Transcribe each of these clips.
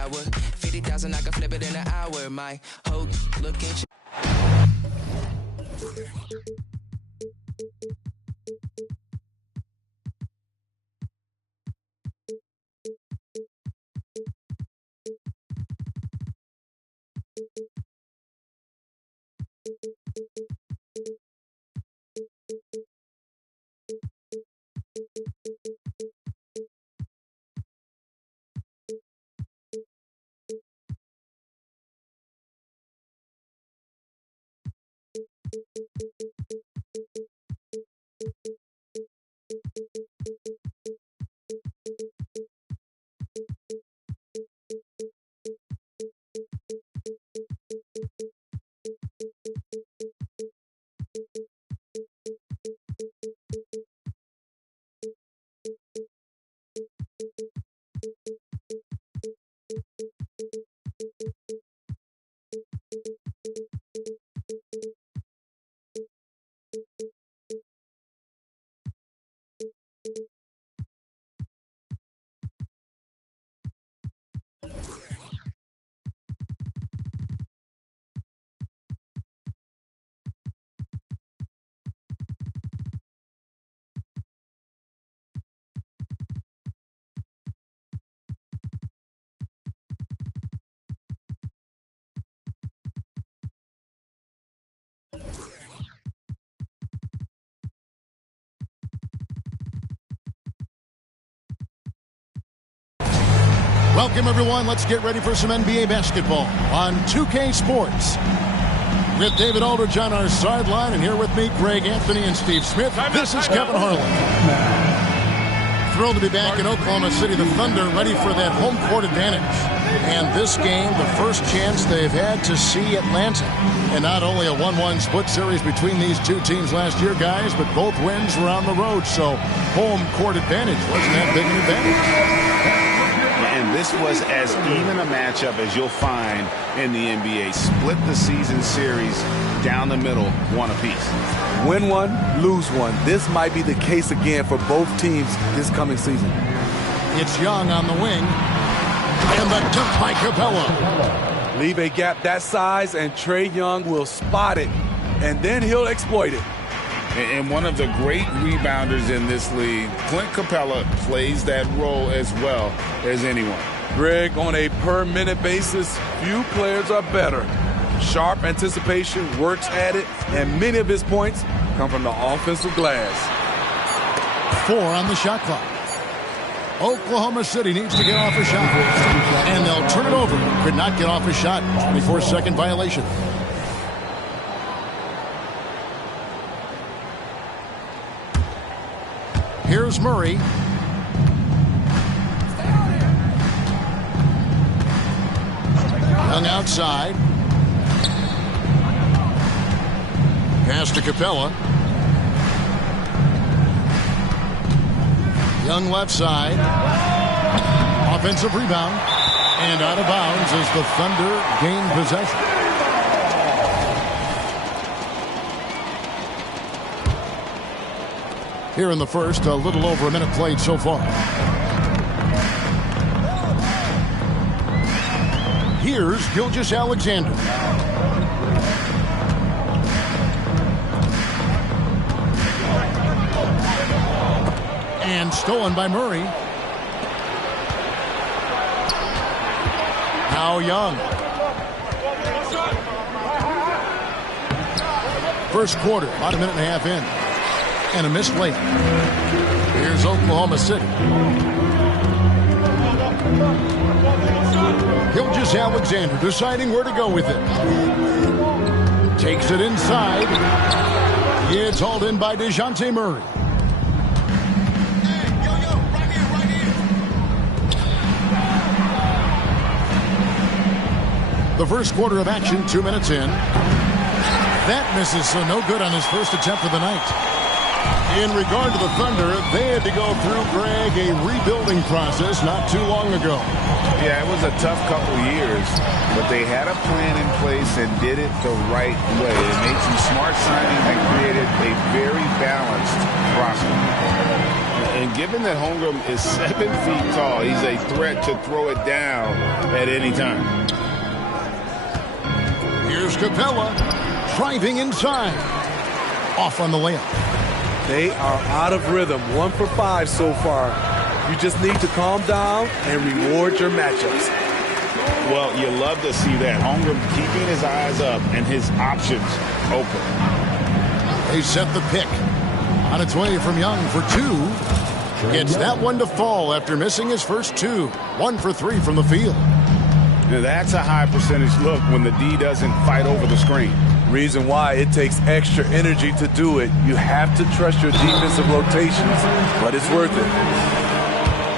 shower. 50,000, I can flip it in an hour. My whole looking. Welcome, everyone. Let's get ready for some NBA basketball on 2K Sports. With David Aldridge on our sideline, and here with me, Greg Anthony and Steve Smith. This is Kevin Harlan. Thrilled to be back in Oklahoma City. The Thunder ready for that home court advantage. And this game, the first chance they've had to see Atlanta. And not only a 1-1 split series between these two teams last year, guys, but both wins were on the road. So home court advantage wasn't that big an advantage. And this was as even a matchup as you'll find in the NBA. Split the season series down the middle, one apiece. Win one, lose one. This might be the case again for both teams this coming season. It's Young on the wing. And the dunk by Capella. Leave a gap that size, and Trae Young will spot it, and then he'll exploit it. And one of the great rebounders in this league, Clint Capella, plays that role as well as anyone. Greg, on a per-minute basis, few players are better. Sharp anticipation, works at it, and many of his points come from the offensive glass. 4 on the shot clock. Oklahoma City needs to get off a shot. And they'll turn it over. Could not get off a shot. 24-second violation. Here's Murray. Young outside. Pass to Capella. Young left side. Offensive rebound. And out of bounds as the Thunder gain possession. Here in the first, a little over a minute played so far. Here's Gilgeous-Alexander. And stolen by Murray. Now Young. First quarter, about a minute and a half in. And a missed late. Here's Oklahoma City. Gilgeous-Alexander deciding where to go with it. Takes it inside. It's hauled in by DeJounte Murray. The first quarter of action, 2 minutes in. That misses, so no good on his first attempt of the night. In regard to the Thunder, they had to go through, Greg, a rebuilding process not too long ago. Yeah, it was a tough couple years, but they had a plan in place and did it the right way. They made some smart signings and created a very balanced roster. And given that Holmgren is 7 feet tall, he's a threat to throw it down at any time. Here's Capella driving inside. Off on the layup. They are out of rhythm. 1 for 5 so far. You just need to calm down and reward your matchups. Well, you love to see that. Holmgren keeping his eyes up and his options open. They set the pick. On its way from Young for 2. Gets that one to fall after missing his first 2. 1 for 3 from the field. Now that's a high percentage look when the D doesn't fight over the screen. Reason why it takes extra energy to do it. You have to trust your defensive rotations, but it's worth it.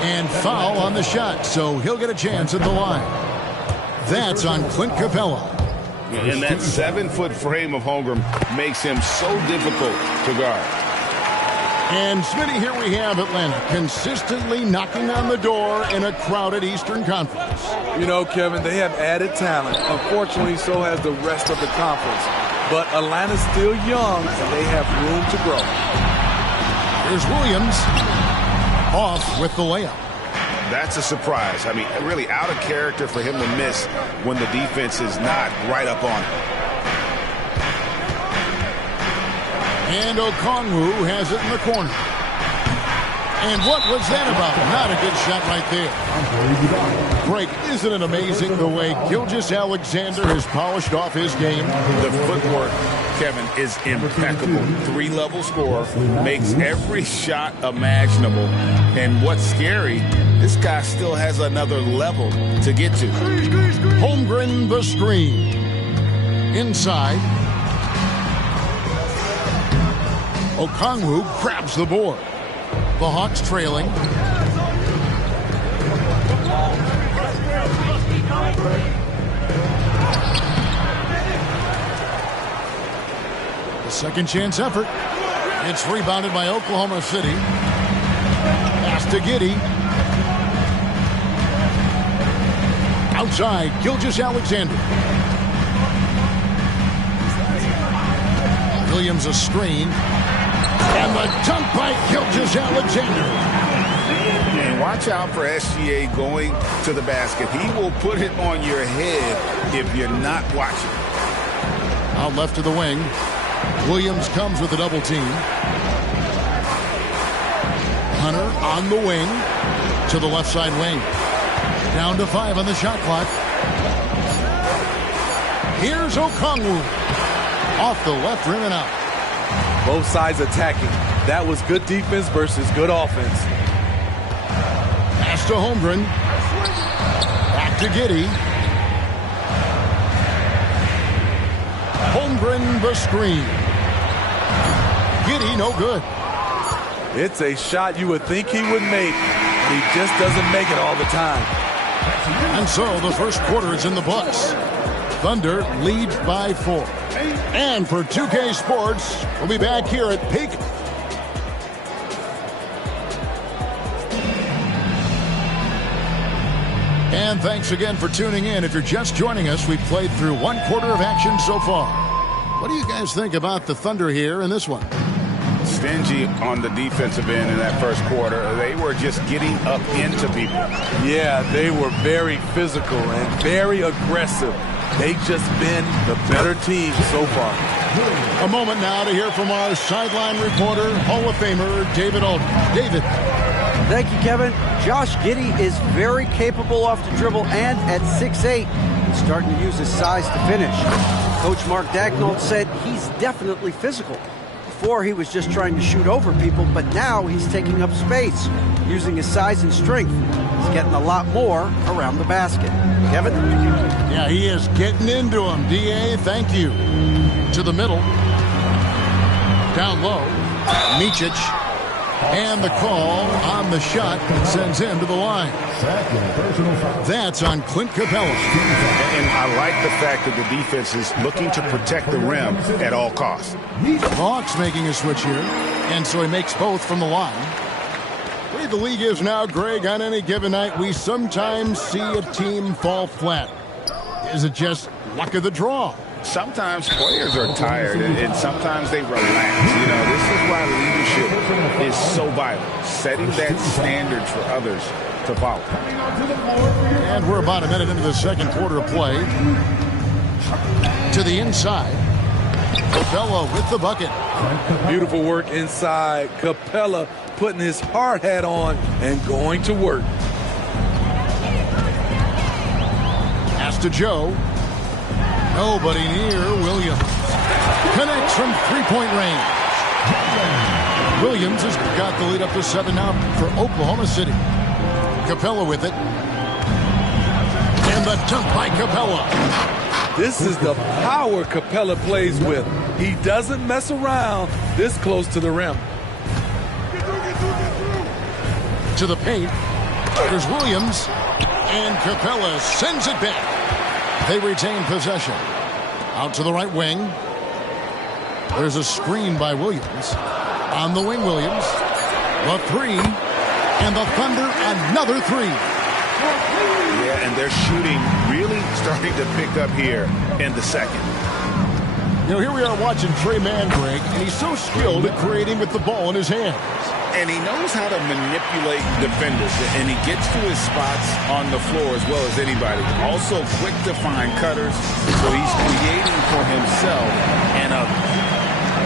And foul on the shot, so he'll get a chance at the line. That's on Clint Capella. And that 7-foot frame of Holmgren makes him so difficult to guard. And Smitty, here we have Atlanta consistently knocking on the door in a crowded Eastern Conference. You know, Kevin, they have added talent. Unfortunately, so has the rest of the conference. But Atlanta's still young, and they have room to grow. Here's Williams. Off with the layup. That's a surprise. I mean, really out of character for him to miss when the defense is not right up on him. And Okongwu has it in the corner. And what was that about? Not a good shot right there. Greg, isn't it amazing the way Gilgeous-Alexander has polished off his game? The footwork, Kevin, is impeccable. 3-level scorer, makes every shot imaginable. And what's scary, this guy still has another level to get to. Holmgren the screen. Inside. Okongwu grabs the board. The Hawks trailing. The second chance effort. It's rebounded by Oklahoma City. Pass to Giddey. Outside, Gilgeous-Alexander. Williams a screen. And the dunk by Gilgeous-Alexander. And watch out for SGA going to the basket. He will put it on your head if you're not watching. Out left to the wing. Williams comes with a double team. Hunter on the wing to the left side wing. Down to 5 on the shot clock. Here's Okongwu. Off the left rim and out. Both sides attacking. That was good defense versus good offense. Pass to Holmgren. Back to Giddey. Holmgren the screen. Giddey no good. It's a shot you would think he would make. He just doesn't make it all the time. And so the first quarter is in the books. Thunder leads by 4. And for 2K Sports, we'll be back here at Peak. And thanks again for tuning in. If you're just joining us, we've played through 1 quarter of action so far. What do you guys think about the Thunder here in this one? Stingy on the defensive end in that first quarter. They were just getting up into people. Yeah, they were very physical and very aggressive. They've just been the better team so far. A moment now to hear from our sideline reporter, Hall of Famer David Aldridge. David. Thank you, Kevin. Josh Giddey is very capable off the dribble and at 6'8", he's starting to use his size to finish. Coach Mark Daigneault said he's definitely physical. Before he was just trying to shoot over people, but now he's taking up space, using his size and strength. He's getting a lot more around the basket. Kevin? Yeah, he is getting into him. D.A., thank you. To the middle. Down low. Micic. And the call on the shot that sends him to the line. That's on Clint Capella. And I like the fact that the defense is looking to protect the rim at all costs. Hawks making a switch here. And so he makes both from the line. The way the league is now, Greg, on any given night, we sometimes see a team fall flat. Is it just luck of the draw? sometimes players are tired and sometimes they relax. You know, this is why leadership is so vital, setting that standard for others to follow. And we're about a minute into the second quarter of play. To the inside. Capella with the bucket. Beautiful work inside. Capella putting his hard hat on and going to work. Pass to Joe. Nobody near Williams. Connects from three-point range. Williams has got the lead up to 7 now for Oklahoma City. Capella with it. And the dunk by Capella. This is the power Capella plays with. He doesn't mess around this close to the rim. To the paint. There's Williams. And Capella sends it back. They retain possession. Out to the right wing. There's a screen by Williams. On the wing, Williams. The three. And the Thunder, another three. Yeah, and they're shooting really starting to pick up here in the second. You know, here we are watching Trey Mandrake, and he's so skilled at creating with the ball in his hands. And he knows how to manipulate defenders, and he gets to his spots on the floor as well as anybody. Also quick to find cutters, so he's creating for himself and others.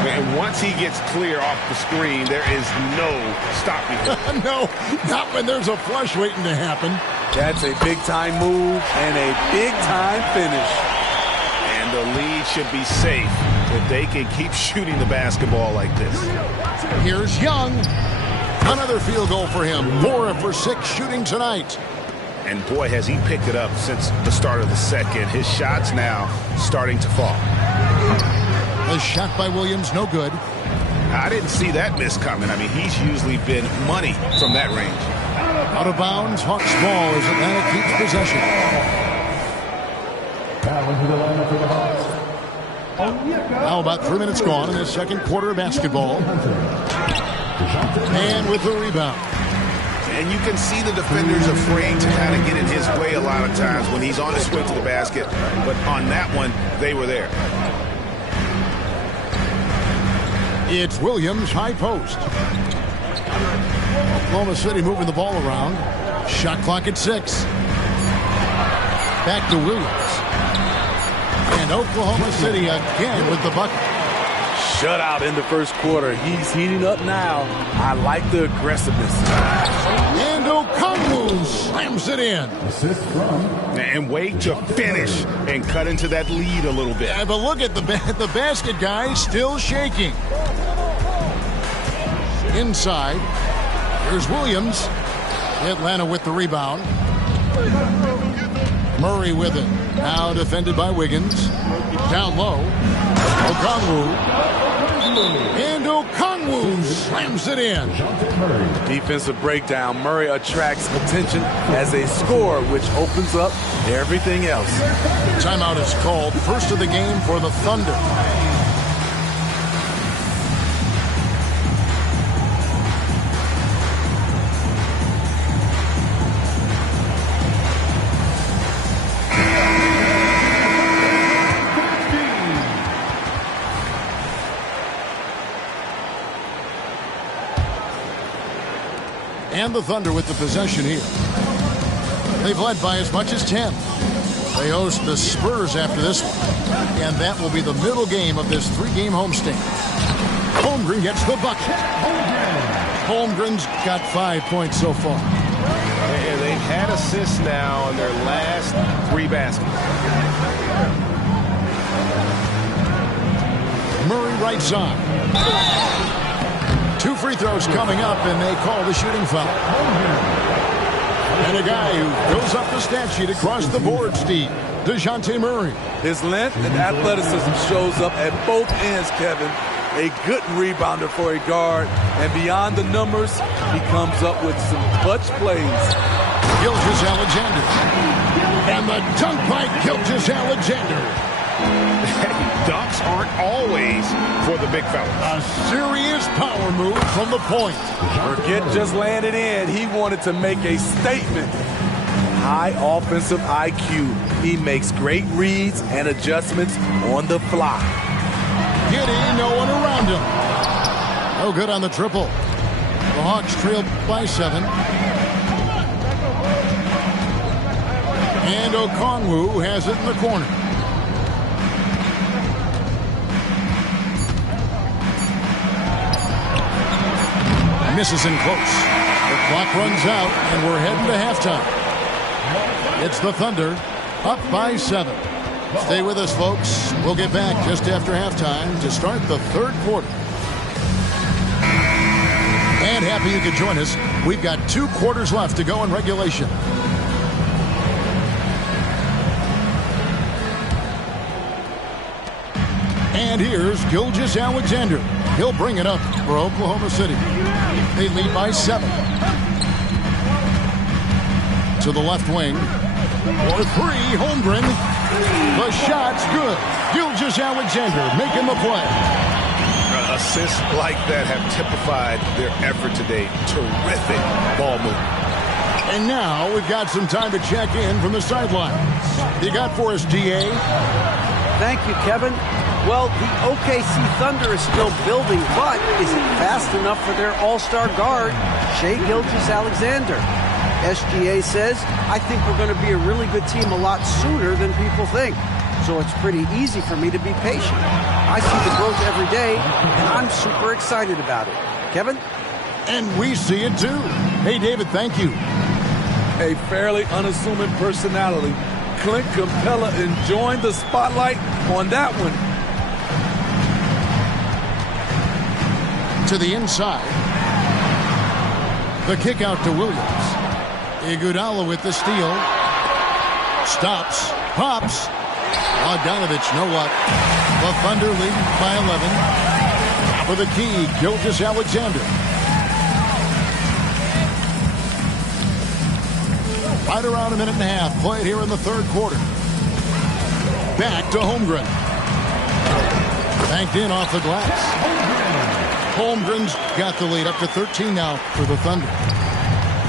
And once he gets clear off the screen, there is no stopping him. No, not when there's a flush waiting to happen. That's a big-time move and a big-time finish. And the lead should be safe if they can keep shooting the basketball like this. Here's Young. Another field goal for him. 4 for 6 shooting tonight. And boy, has he picked it up since the start of the second. His shots now starting to fall. A shot by Williams, no good. I didn't see that miss coming. I mean, he's usually been money from that range. Out of bounds, Hawks ball as Atlanta keeps possession. Now about 3 minutes gone in the second quarter of basketball. And with the rebound. And you can see the defenders afraid to kind of get in his way a lot of times when he's on his way to the basket. But on that one, they were there. It's Williams, high post. Oklahoma City moving the ball around. Shot clock at 6. Back to Williams. And Oklahoma City again with the bucket. Shutout in the first quarter. He's heating up now. I like the aggressiveness. And Okongwu slams it in. And wait to finish and cut into that lead a little bit. Yeah, but look at the basket guy still shaking. Inside, here's Williams. Atlanta with the rebound. Murray with it. Now defended by Wiggins. Down low. Okongwu. And Okongwu slams it in. Defensive breakdown. Murray attracts attention as a scorer, which opens up everything else. Timeout is called. First of the game for the Thunder. And the Thunder with the possession here. They've led by as much as 10. They host the Spurs after this one. And that will be the middle game of this 3-game homestand. Holmgren gets the bucket. Holmgren's got 5 points so far. And they've had assists now on their last 3 baskets. Murray right side. 2 free throws coming up, and they call the shooting foul. And a guy who goes up the stat sheet across the board, Steve, DeJounte Murray. His length and athleticism shows up at both ends, Kevin. A good rebounder for a guard. And beyond the numbers, he comes up with some clutch plays. Gilgeous-Alexander. And the dunk by Gilgeous-Alexander. Dunks aren't always for the big fella. A serious power move from the point. Forget just laying it in. He wanted to make a statement. high offensive IQ. He makes great reads and adjustments on the fly. Giddey, no one around him. No good on the triple. The Hawks trail by 7. And Okongwu has it in the corner. Misses in close. The clock runs out, and we're heading to halftime. It's the Thunder up by 7. Stay with us, folks. We'll get back just after halftime to start the third quarter. And happy you could join us. We've got 2 quarters left to go in regulation. And here's Gilgeous-Alexander. He'll bring it up for Oklahoma City. They lead by 7. To the left wing. For 3, Holmgren. The shot's good. Gilgeous-Alexander making the play. Assists like that have typified their effort today. Terrific ball movement. And now we've got some time to check in from the sidelines. You got for us, GA? Thank you, Kevin. Well, the OKC Thunder is still building, but is it fast enough for their all-star guard, Shai Gilgeous-Alexander? SGA says, I think we're going to be a really good team a lot sooner than people think. So it's pretty easy for me to be patient. I see the growth every day, and I'm super excited about it. Kevin? And we see it too. Hey, David, thank you. A fairly unassuming personality. Clint Capella enjoying the spotlight on that one. To the inside. The kick out to Williams. Iguodala with the steal. Stops. Pops. Bogdanovich, no luck. The Thunder lead by 11. For the key, Gilgeous-Alexander. Right around a minute and a half played here in the third quarter. Back to Holmgren. Banked in off the glass. Holmgren's got the lead up to 13 now for the Thunder.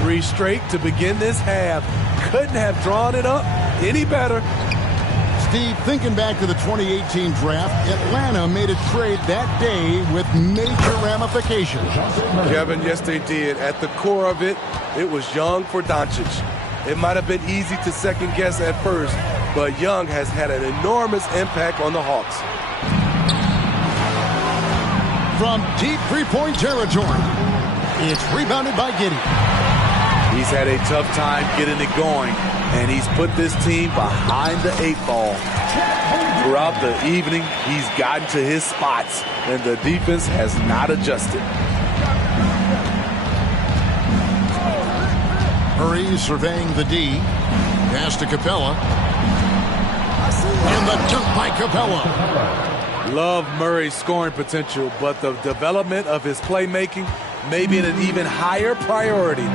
3 straight to begin this half. Couldn't have drawn it up any better. Steve, thinking back to the 2018 draft, Atlanta made a trade that day with major ramifications. Kevin, yes they did. At the core of it, it was Young for Doncic. It might have been easy to second guess at first, but Young has had an enormous impact on the Hawks. From deep three-point territory, it's rebounded by Giddey. He's had a tough time getting it going, and he's put this team behind the 8 ball. Throughout the evening, he's gotten to his spots, and the defense has not adjusted. Murray surveying the D. Pass to Capella. And the dunk by Capella. Love Murray's scoring potential, but the development of his playmaking may be an even higher priority.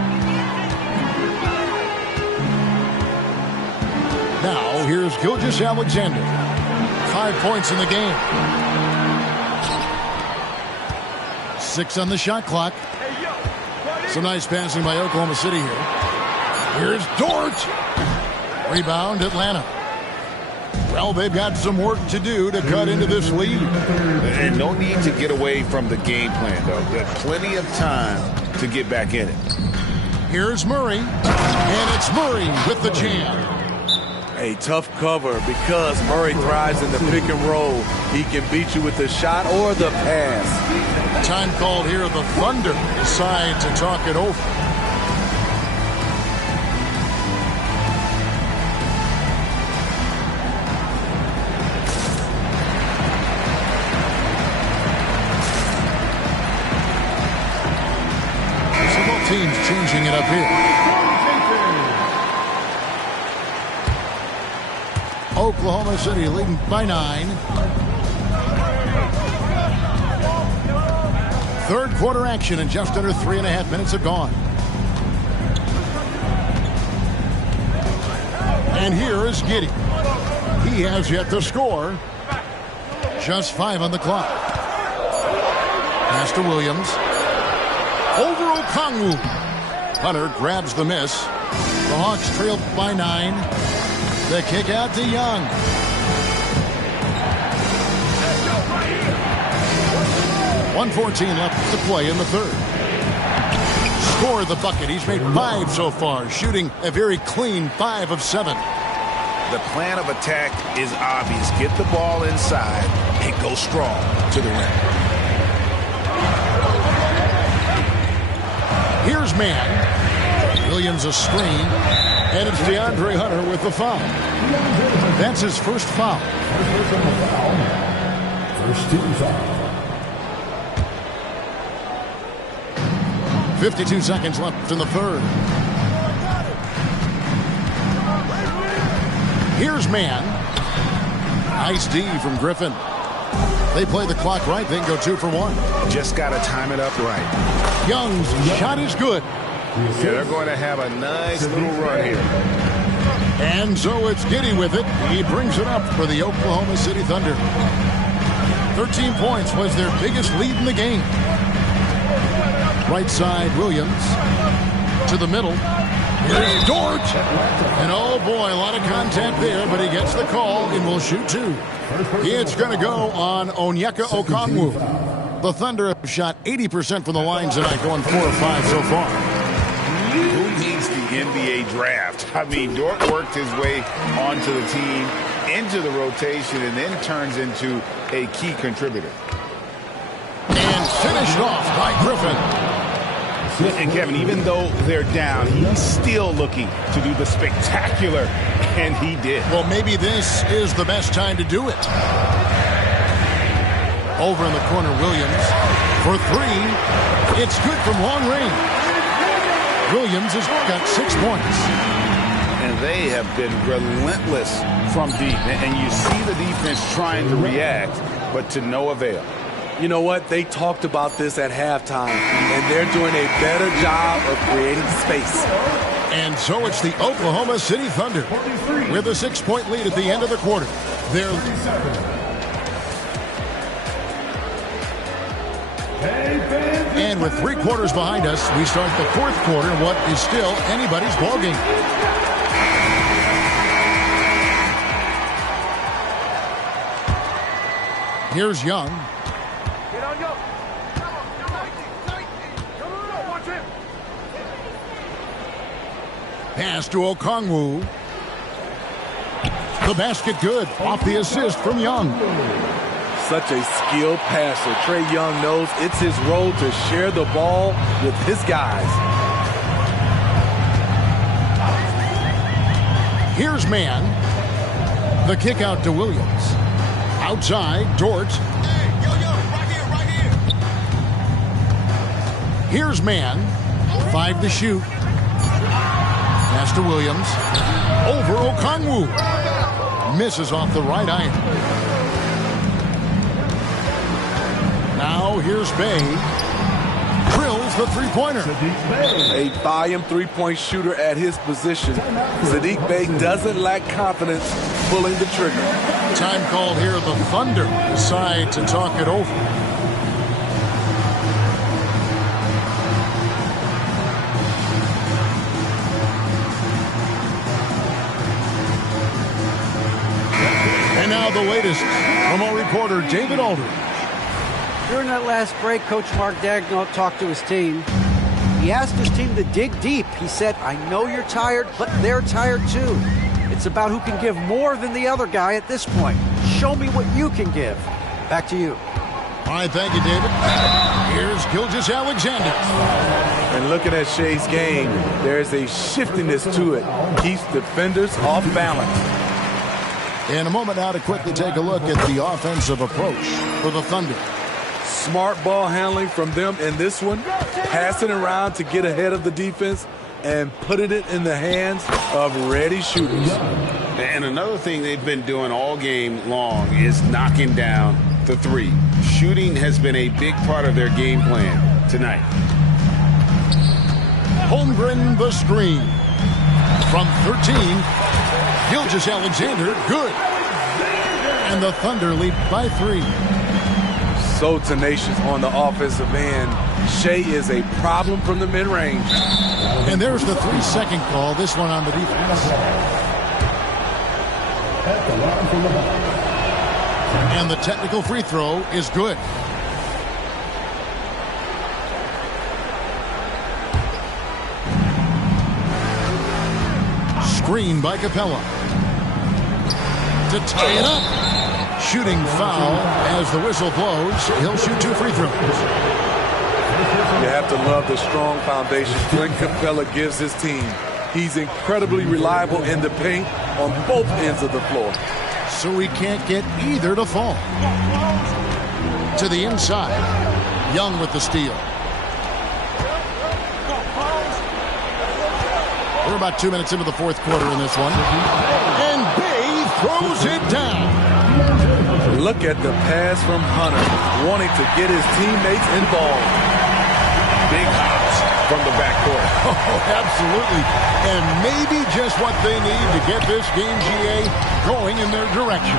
Now, here's Gilgeous-Alexander. 5 points in the game. 6 on the shot clock. Some nice passing by Oklahoma City here. Here's Dort. Rebound, Atlanta. Well, they've got some work to do to cut into this lead. And no need to get away from the game plan, though. There's plenty of time to get back in it. Here's Murray. And it's Murray with the jam. A tough cover because Murray thrives in the pick and roll. He can beat you with the shot or the pass. Time called here. The Thunder decide to talk it over. Teams changing it up here. Oklahoma City leading by 9. Third quarter action and just under 3.5 minutes have gone. And here is Giddey. He has yet to score. Just 5 on the clock. Pass to Williams. Over Okongwu. Hunter grabs the miss. The Hawks trail up by 9. The kick out to Young. .114 left to play in the third. Scored the bucket. He's made 5 so far, shooting a very clean 5 of 7. The plan of attack is obvious. Get the ball inside and go strong to the rim. Here's man. Williams a screen. And it's DeAndre Hunter with the foul. That's his first foul. First team foul. 52 seconds left in the third. Here's man. Nice D from Griffin. They play the clock right, then go 2 for 1. Just got to time it up right. Young's shot is good. Yeah, they're going to have a nice little run here. And so it's Giddey with it. He brings it up for the Oklahoma City Thunder. 13 points was their biggest lead in the game. Right side, Williams. To the middle. Here's Dort. And oh boy, a lot of contact there, but he gets the call and will shoot 2. It's going to go on Onyeka Okongwu. The Thunder have shot 80% from the line tonight, going 4 of 5 so far. Who needs the NBA draft? I mean, Dort worked his way onto the team, into the rotation, and then turns into a key contributor. And finished off by Griffin. And Kevin, even though they're down, he's still looking to do the spectacular, and he did. Well, maybe this is the best time to do it. Over in the corner, Williams for 3. It's good from long range. Williams has got 6 points. And they have been relentless from deep. And you see the defense trying to react, but to no avail. You know what? They talked about this at halftime, and they're doing a better job of creating space. And so it's the Oklahoma City Thunder with a 6-point lead at the end of the quarter. And with 3 quarters behind us, we start the 4th quarter in what is still anybody's ballgame. Here's Young. Pass to Okongwu. The basket good off the assist from Young. Such a skilled passer. Trae Young knows it's his role to share the ball with his guys. Here's man. The kick out to Williams. Outside, Dort. Here's man. 5 to shoot. Pass to Williams. Over Okongwu. Misses off the right iron. Now here's Bey. Drills the three-pointer. A volume three-point shooter at his position. Saddiq Bey doesn't lack confidence pulling the trigger. Time call here. The Thunder decide to talk it over. And now the latest from our reporter, David Aldridge. During that last break, Coach Mark Daigneault talked to his team. He asked his team to dig deep. He said, I know you're tired, but they're tired too. It's about who can give more than the other guy at this point. Show me what you can give. Back to you. All right, thank you, David. Here's Gilgeous-Alexander. And looking at Shea's game, there's a shiftiness to it. Keeps defenders off balance. In a moment now to quickly take a look at the offensive approach for the Thunder. Smart ball handling from them in this one. Passing around to get ahead of the defense and putting it in the hands of ready shooters. And another thing they've been doing all game long is knocking down the three. Shooting has been a big part of their game plan tonight. Holmgren the screen. From 13, Gilgeous-Alexander, good. And the Thunder lead by 3. So tenacious on the offensive end. Shea is a problem from the mid-range. And there's the 3-second call, this one on the defense. And the technical free throw is good. Screen by Capella. To tie it up. Shooting foul as the whistle blows. He'll shoot 2 free throws. You have to love the strong foundation Clint Capella gives his team. He's incredibly reliable in the paint on both ends of the floor. So he can't get either to fall. To the inside. Young with the steal. We're about 2 minutes into the fourth quarter in this one. And Bay throws it down. Look at the pass from Hunter, wanting to get his teammates involved. Big hops from the backcourt. Oh, absolutely. And maybe just what they need to get this game, GA, going in their direction.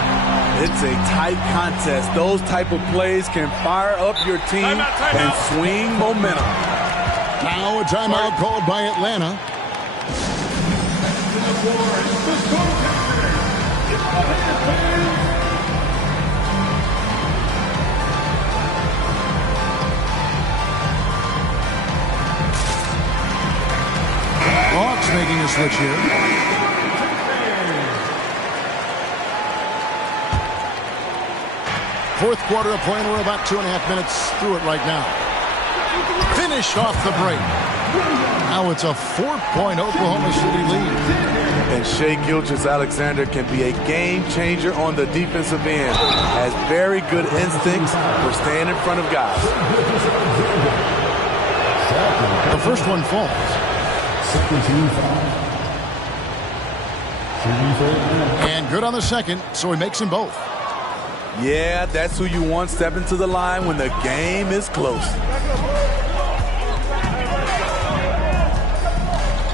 It's a tight contest. Those type of plays can fire up your team and swing momentum. Now a timeout called by Atlanta. Hawks making a switch here. Fourth quarter of play, and we're about 2.5 minutes through it right now. Finished off the break. Now it's a 4-point Oklahoma City lead. And Shai Gilgeous-Alexander can be a game changer on the defensive end. Has very good instincts for staying in front of guys. The first one falls. And good on the second, so he makes them both. Yeah, that's who you want stepping to the line when the game is close.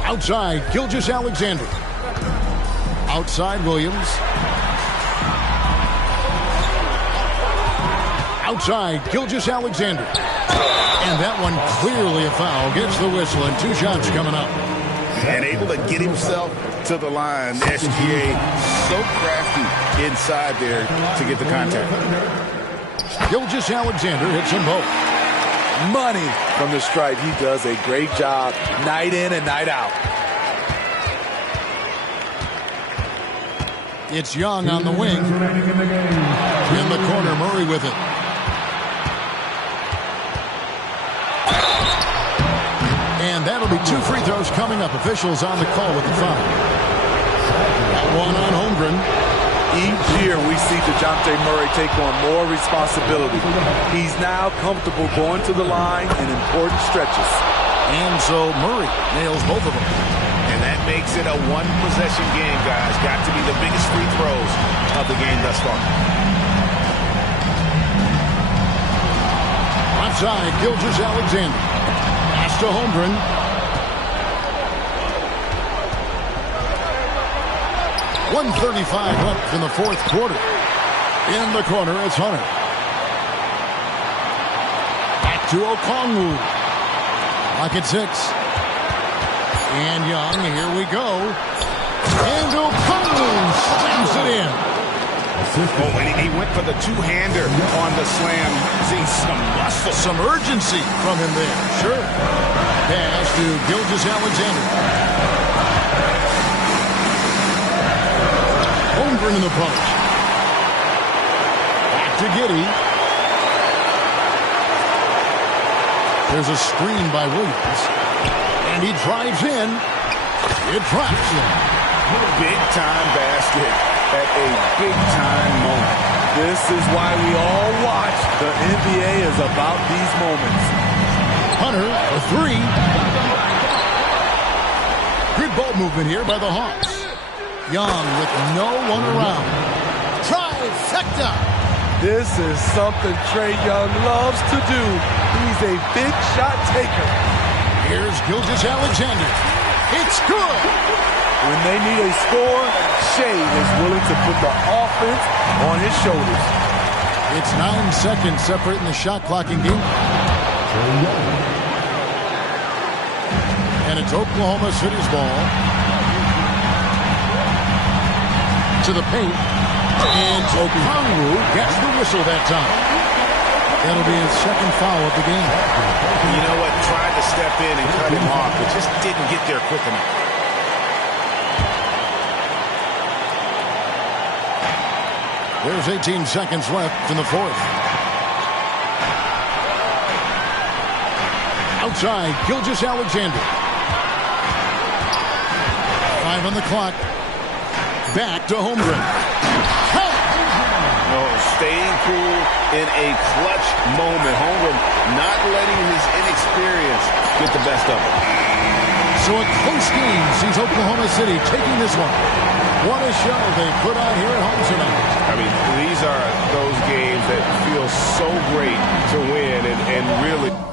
Outside, Gilgeous-Alexander. Outside, Williams. Outside, Gilgeous-Alexander. And that one clearly a foul. Gets the whistle, and 2 shots coming up. And able to get himself to the line. SGA so crafty inside there to get the contact. Gilgeous-Alexander hits them both. Money from the stripe. He does a great job night in and night out. It's Young on the wing. In the corner, Murray with it. And that'll be 2 free throws coming up. Officials on the call with the foul. That one on Holmgren. Each year we see DeJounte Murray take on more responsibility. He's now comfortable going to the line in important stretches. And so Murray nails both of them. And that makes it a 1-possession game, guys. Got to be the biggest free throws of the game thus far. Outside, Gilgeous-Alexander. Pass to Holmgren. .135 left in the fourth quarter. In the corner, it's Hunter. Back to Okongwu. Lock at 6. And Young, here we go. And Okongwu slams it in. Oh, and he went for the 2-hander on the slam. See some muscle. Some urgency from him there. Sure. Pass to Gilgeous-Alexander. Holmgren in the post. Back to Giddey. There's a screen by Williams. And he drives in. It traps him. Big-time basket at a big-time moment. This is why we all watch. The NBA is about these moments. Hunter, for 3. Good ball movement here by the Hawks. Young with no one around. Trifecta. This is something Trae Young loves to do. He's a big shot taker. Here's Gilgeous-Alexander. It's good. When they need a score, Shai is willing to put the offense on his shoulders. It's 9 seconds separating the shot clock in game. And And it's Oklahoma City's ball. To the paint. And Okongwu gets the whistle that time. That'll be his second foul of the game. You know what? Tried to step in and cut him off, but just didn't get there quick enough. There's 18 seconds left in the fourth. Outside, Gilgeous-Alexander. 5 on the clock. Back to Holmgren. No, staying cool in a clutch moment. Holmgren not letting his inexperience get the best of him. So a close game sees Oklahoma City taking this one. What a show they put on here at home tonight. I mean, these are those games that feel so great to win and really...